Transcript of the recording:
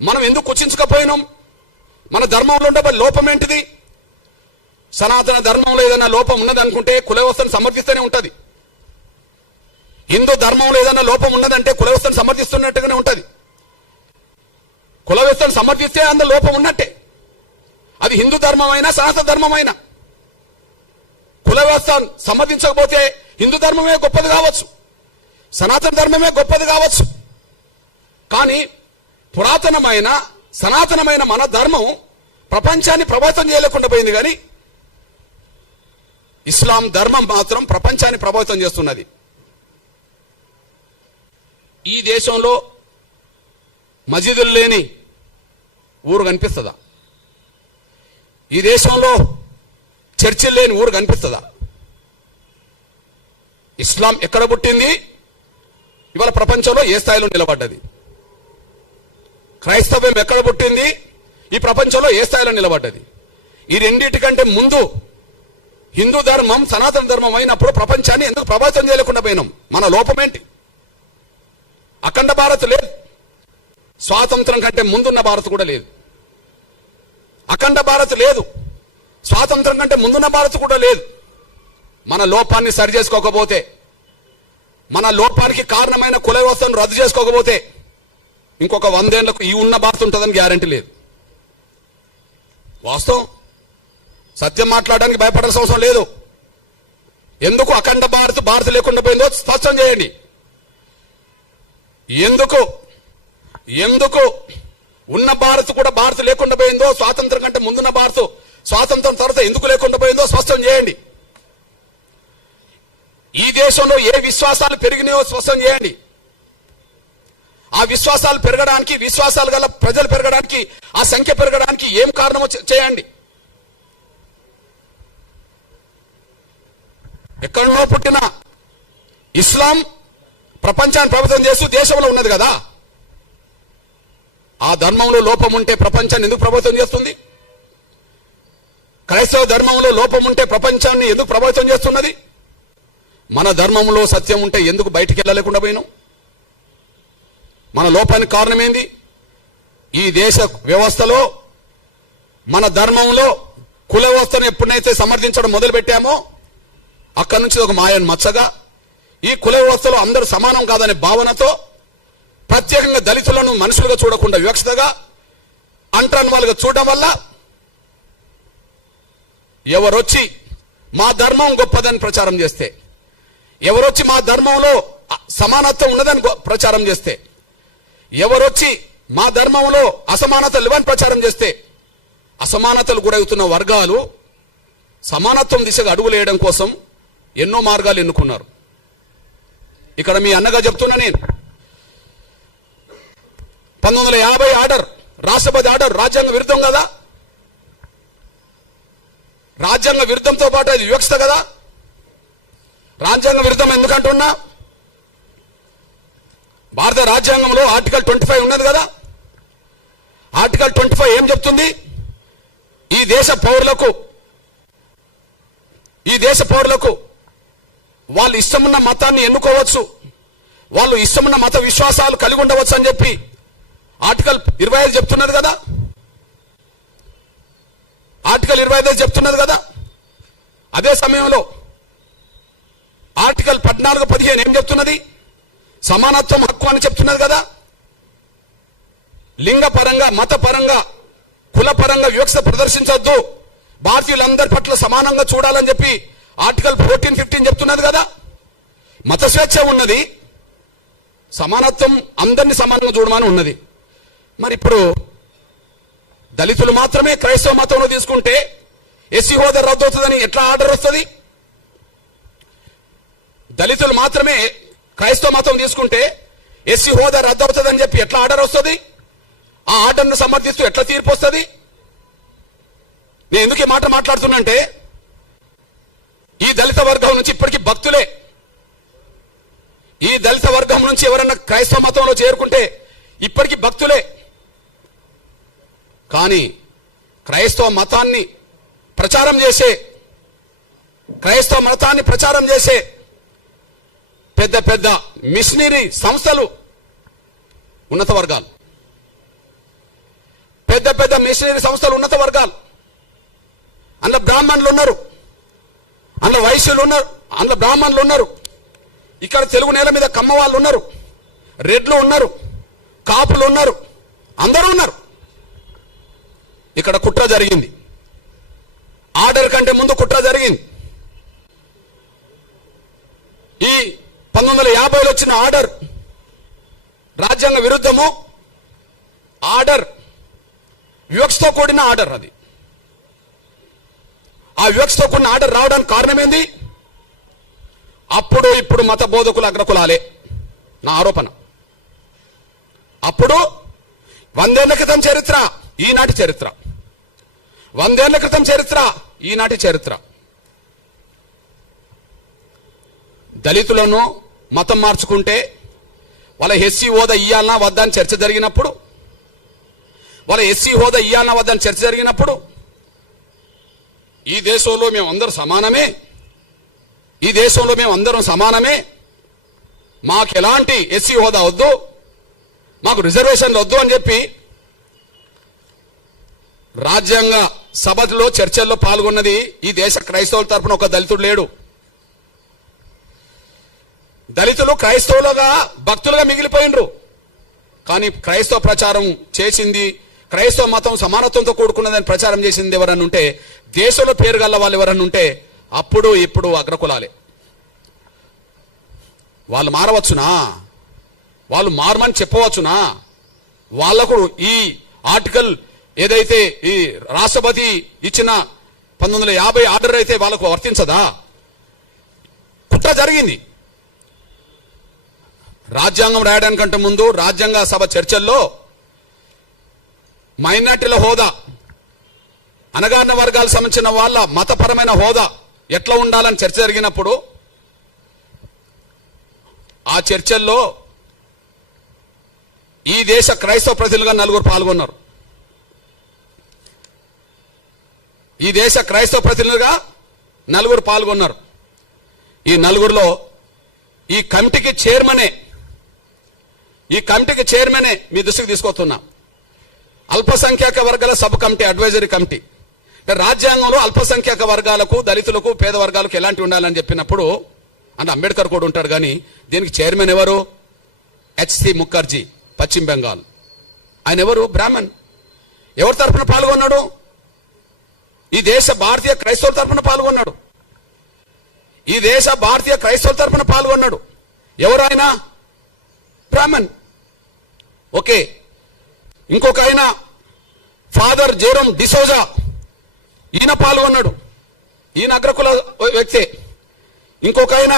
మనం ఎందుకు కుచించకపోయినాం? మన ధర్మంలో ఉండే లోపం ఏంటిది? సనాతన ధర్మంలో ఏదైనా లోపం ఉన్నదనుకుంటే కుల వ్యవస్థను సమర్థిస్తూనే ఉంటది. హిందూ ధర్మంలో ఏదైనా లోపం ఉన్నదంటే కుల వ్యవస్థను సమర్థిస్తున్నట్టుగానే ఉంటది. కుల వ్యవస్థను సమర్థిస్తే అందులో లోపం ఉన్నట్టే. అది హిందూ ధర్మమైనా సనాతన ధర్మమైనా. కుల వ్యవస్థను సమర్థించకపోతే హిందూ ధర్మమే గొప్పది కావచ్చు, సనాతన ధర్మమే గొప్పది కావచ్చు. కానీ పురాతనమైన సనాతనమైన మన ధర్మం ప్రపంచాన్ని ప్రభావితం చేయలేకుండా పోయింది. కానీ ఇస్లాం ధర్మం మాత్రం ప్రపంచాన్ని ప్రభావితం చేస్తున్నది. ఈ దేశంలో మసీదులు లేని ఊరు కనిపిస్తుందా? ఈ దేశంలో చర్చిలు లేని ఊరు కనిపిస్తుందా? ఇస్లాం ఎక్కడ పుట్టింది? ఇవాళ ప్రపంచంలో ఏ స్థాయిలో నిలబడ్డది? క్రైస్తవ్యం ఎక్కడ పుట్టింది? ఈ ప్రపంచంలో ఏ స్థాయిలో నిలబడ్డది? ఈ రెండింటికంటే ముందు హిందూ ధర్మం సనాతన ధర్మం అయినప్పుడు ప్రపంచాన్ని ఎందుకు ప్రభావితం చేయలేకుండా పోయినాం? మన లోపం ఏంటి? అఖండ భారత్ లేదు, స్వాతంత్రం కంటే ముందున్న భారత్ కూడా లేదు. అఖండ భారత్ లేదు, స్వాతంత్రం కంటే ముందున్న భారత్ కూడా లేదు. మన లోపాన్ని సరి చేసుకోకపోతే, మన లోపానికి కారణమైన కుల వ్యవస్థను రద్దు చేసుకోకపోతే ఇంకొక 100 ఏళ్లకు ఈ ఉన్న భారత్ ఉంటుందని గ్యారంటీ లేదు. వాస్తవం, సత్యం మాట్లాడడానికి భయపడాల్సిన అవసరం లేదు. ఎందుకు అఖండ భారత్ లేకుండా పోయిందో స్పష్టం చేయండి. ఎందుకు ఉన్న భారత్ కూడా భారత్ లేకుండా పోయిందో, స్వాతంత్రం కంటే ముందున్న భారత్ స్వాతంత్రం తర్వాత ఎందుకు లేకుండా పోయిందో స్పష్టం చేయండి. ఈ దేశంలో ఏ విశ్వాసాలు పెరిగినాయో స్పష్టం చేయండి. ఆ విశ్వాసాలు పెరగడానికి, విశ్వాసాలు గల ప్రజలు పెరగడానికి, ఆ సంఖ్య పెరగడానికి ఏం కారణమో చేయండి. ఎక్కడో పుట్టిన ఇస్లాం ప్రపంచాన్ని ప్రభావితం చేస్తూ దేశంలో ఉన్నది కదా. ఆ ధర్మంలో లోపం ఉంటే ప్రపంచాన్ని ఎందుకు ప్రభావితం చేస్తుంది? క్రైస్తవ ధర్మంలో లోపం ఉంటే ప్రపంచాన్ని ఎందుకు ప్రభావితం చేస్తున్నది? మన ధర్మంలో సత్యం ఉంటే ఎందుకు బయటికి వెళ్ళలేకుండా పోయినాం? మన లోపానికి కారణం ఏంది? ఈ దేశ వ్యవస్థలో, మన ధర్మంలో కుల వ్యవస్థను ఎప్పుడైతే సమర్థించడం మొదలు పెట్టామో అక్కడి నుంచి ఒక మాయను మచ్చగా, ఈ కుల వ్యవస్థలో అందరూ సమానం కాదనే భావనతో ప్రత్యేకంగా దళితులను మనుషులుగా చూడకుండా వివక్షతగా, అంటరాని వాళ్ళుగా చూడడం వల్ల ఎవరొచ్చి మా ధర్మం గొప్పదని ప్రచారం చేస్తే, ఎవరొచ్చి మా ధర్మంలో సమానత్వం ఉన్నదని ప్రచారం చేస్తే, ఎవరొచ్చి మా ధర్మంలో అసమానతలు లేవని ప్రచారం చేస్తే, అసమానతలు గురవుతున్న వర్గాలు సమానత్వం దిశగా అడుగులేయడం కోసం ఎన్నో మార్గాలు ఎన్నుకున్నారు. ఇక్కడ మీ అన్నగా చెప్తున్నా నేను, 1950 ఆర్డర్, రాష్ట్రపతి ఆర్డర్ రాజ్యాంగ విరుద్ధం కదా. రాజ్యాంగ విరుద్ధంతో పాటు అది వివక్షత కదా. రాజ్యాంగ విరుద్ధం ఎందుకంటున్నా? భారత రాజ్యాంగంలో ఆర్టికల్ 25 ఉన్నది కదా. ఆర్టికల్ 25 ఏం చెప్తుంది? ఈ దేశ పౌరులకు వాళ్ళు ఇష్టమున్న మతాన్ని ఎన్నుకోవచ్చు, వాళ్ళు ఇష్టమున్న మత విశ్వాసాలు కలిగి ఉండవచ్చు అని చెప్పి ఆర్టికల్ 25 చెప్తున్నది కదా. ఆర్టికల్ 25 చెప్తున్నది కదా. అదే సమయంలో ఆర్టికల్ 14, 15 ఏం చెప్తున్నది? సమానత్వం హక్కు అని చెప్తున్నది కదా. లింగపరంగా, మతపరంగా, కులపరంగా వివక్ష ప్రదర్శించొద్దు, భారతీయులందరి పట్ల సమానంగా చూడాలని చెప్పి ఆర్టికల్ 14, 15 చెప్తున్నది కదా. మత స్వేచ్ఛ ఉన్నది, సమానత్వం అందరినీ సమానంగా చూడమని ఉన్నది. మరి ఇప్పుడు దళితులు మాత్రమే క్రైస్తవ మతంలో తీసుకుంటే ఎస్సీ హోదా రద్దు అవుతుందని ఎట్లా ఆర్డర్ వస్తుంది? దళితులు మాత్రమే క్రైస్తవ మతం తీసుకుంటే ఎస్సీ హోదా రద్దు అవుతుందని చెప్పి ఎట్లా ఆర్డర్ వస్తుంది? ఆ ఆర్డర్ను సమర్థిస్తూ ఎట్లా తీర్పు వస్తుంది? నేను ఎందుకు ఈ మాట మాట్లాడుతున్నంటే, ఈ దళిత వర్గం నుంచి ఇప్పటికీ భక్తులే. ఈ దళిత వర్గం నుంచి ఎవరన్నా క్రైస్తవ మతంలో చేరుకుంటే ఇప్పటికీ భక్తులే. కానీ క్రైస్తవ మతాన్ని ప్రచారం చేసే పెద్ద పెద్ద మిషనరీ సంస్థలు ఉన్నత వర్గాలు. పెద్ద పెద్ద మిషనరీ సంస్థలు, ఉన్నత వర్గాలు, అందులో బ్రాహ్మణులు ఉన్నారు, అందులో వైశ్యులు ఉన్నారు, అందులో బ్రాహ్మణులు ఉన్నారు. ఇక్కడ తెలుగు నేల మీద కమ్మ వాళ్ళు ఉన్నారు, రెడ్లు ఉన్నారు, కాపులు ఉన్నారు, అందరూ ఉన్నారు. ఇక్కడ కుట్ర జరిగింది. ఆర్డర్ కంటే ముందు కుట్ర జరిగింది. ఈ 1950లో వచ్చిన ఆర్డర్ రాజ్యాంగ విరుద్ధము. ఆర్డర్ వివక్షతో కూడిన ఆర్డర్. అది ఆ వివక్షతో కూడిన ఆర్డర్ రావడానికి కారణం ఏంది? అప్పుడు ఇప్పుడు మత బోధకులు అగ్రకులాలే నా ఆరోపణ. అప్పుడు 100 ఏళ్ల క్రితం చరిత్ర, ఈనాటి చరిత్ర. 100 ఏళ్ల క్రితం చరిత్ర, ఈనాటి చరిత్ర. దళితులను మతం మార్చుకుంటే వాళ్ళ ఎస్సీ హోదా ఇయ్యాలనా వద్దా అని చర్చ జరిగినప్పుడు, వాళ్ళ ఎస్సీ హోదా ఇయ్యాలనా వద్దా అని చర్చ జరిగినప్పుడు, ఈ దేశంలో మేము అందరూ సమానమే, ఈ దేశంలో మేము అందరం సమానమే, మాకు ఎలాంటి ఎస్సీ హోదా వద్దు, మాకు రిజర్వేషన్లు వద్దు అని చెప్పి రాజ్యాంగ సభలో చర్చల్లో పాల్గొన్నది ఈ దేశ క్రైస్తవుల తరపున ఒక దళితుడు లేడు. దళితులు క్రైస్తవులుగా భక్తులుగా మిగిలిపోయినరు. కానీ క్రైస్తవ ప్రచారం చేసింది, క్రైస్తవ మతం సమానత్వంతో కూడుకున్నదని ప్రచారం చేసింది ఎవరన్నా ఉంటే, దేశంలో పేరు గల్ల వాళ్ళు ఎవరన్నా ఉంటే అప్పుడు ఇప్పుడు అగ్రకులాలే. వాళ్ళు మారవచ్చునా? వాళ్ళు మారమని చెప్పవచ్చునా? వాళ్లకు ఈ ఆర్టికల్ ఏదైతే ఈ రాష్ట్రపతి ఇచ్చిన 1950 ఆర్డర్ అయితే వాళ్ళకు వర్తించదా? కుట్ర జరిగింది. రాజ్యాంగం రాయడానికంటే ముందు రాజ్యాంగ సభ చర్చల్లో మైనార్టీల హోదా, అణగారిన వర్గాలకు సంబంధించిన వాళ్ళ మతపరమైన హోదా ఎట్లా ఉండాలని చర్చ జరిగినప్పుడు ఆ చర్చల్లో ఈ దేశ క్రైస్తవ ప్రతినిధులుగా 4 పాల్గొన్నారు. ఈ దేశ క్రైస్తవ ప్రతినిధులుగా 4 పాల్గొన్నారు. ఈ 4లో ఈ కమిటీకి చైర్మనే మీ దృష్టికి తీసుకొస్తున్నా. అల్పసంఖ్యాక వర్గాల సబ్ కమిటీ, అడ్వైజరీ కమిటీ. రాజ్యాంగంలో అల్పసంఖ్యాక వర్గాలకు, దళితులకు, పేద వర్గాలకు ఎలాంటి ఉండాలని చెప్పినప్పుడు అంటే అంబేద్కర్ కూడా ఉంటాడు. కానీ దీనికి చైర్మన్ ఎవరు? హెచ్సి ముఖర్జీ, పశ్చిమ బెంగాల్. ఆయన ఎవరు? బ్రాహ్మణ్. ఎవరి తరఫున పాల్గొన్నాడు? ఈ దేశ భారతీయ క్రైస్తవుల తరఫున పాల్గొన్నాడు. ఈ దేశ భారతీయ క్రైస్తవుల తరఫున పాల్గొన్నాడు. ఎవరు ఆయన? బ్రాహ్మణ్. ఓకే. ఇంకొక ఆయన ఫాదర్ జెరోమ్ డిసోజా, ఈయన పాల్గొన్నాడు. ఈయన అగ్రకుల వ్యక్తే. ఇంకొక ఆయన